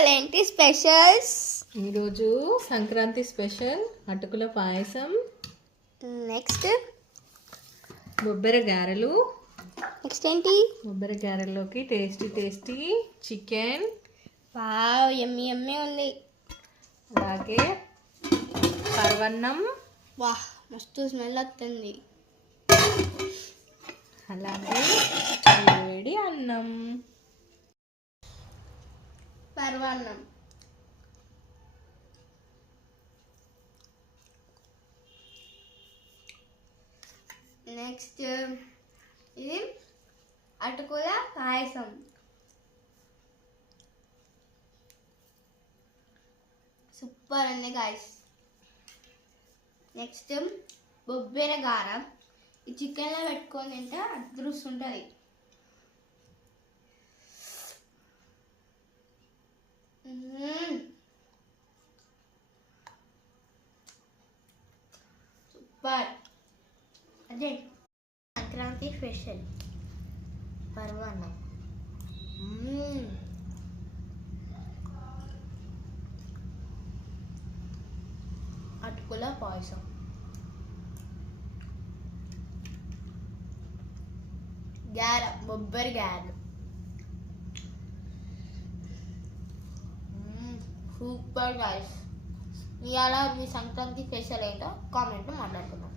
ఇవాళ ఏంటి స్పెషల్స్? ఈరోజు సంక్రాంతి స్పెషల్ అటుకుల పాయసం, నెక్స్ట్ బొబ్బెర గారెలు. నెక్స్ట్ ఏంటి? బొబ్బెర గారెల్లోకి టేస్టీ చికెన్, వావ్ యమ్మీ యమ్మీ ఉంది. అలాగే పరవన్నం, వాహ్ మస్తు స్మెల్ వస్తుంది. అలాగే వేడి అన్నం. పరవాన్నం నెక్స్ట్ ఇది అటుకుల పాయసం. సూపర్ అండి గాయస్. నెక్స్ట్ బొబ్బెర గార. ఈ చికెన్లో పెట్టుకొని తింటే అదృస్తుంటుంది. సూపర్. అదే సంక్రాంతి స్పెషల్ పరమాన్నం. అటుకుల పాయసం, గార, బొబ్బరి గారెలు. Super guys. ఇవాళ మీ సంక్రాంతి స్పెషల్ ఏంటో కామెంట్లో మాట్లాడుకుందాం.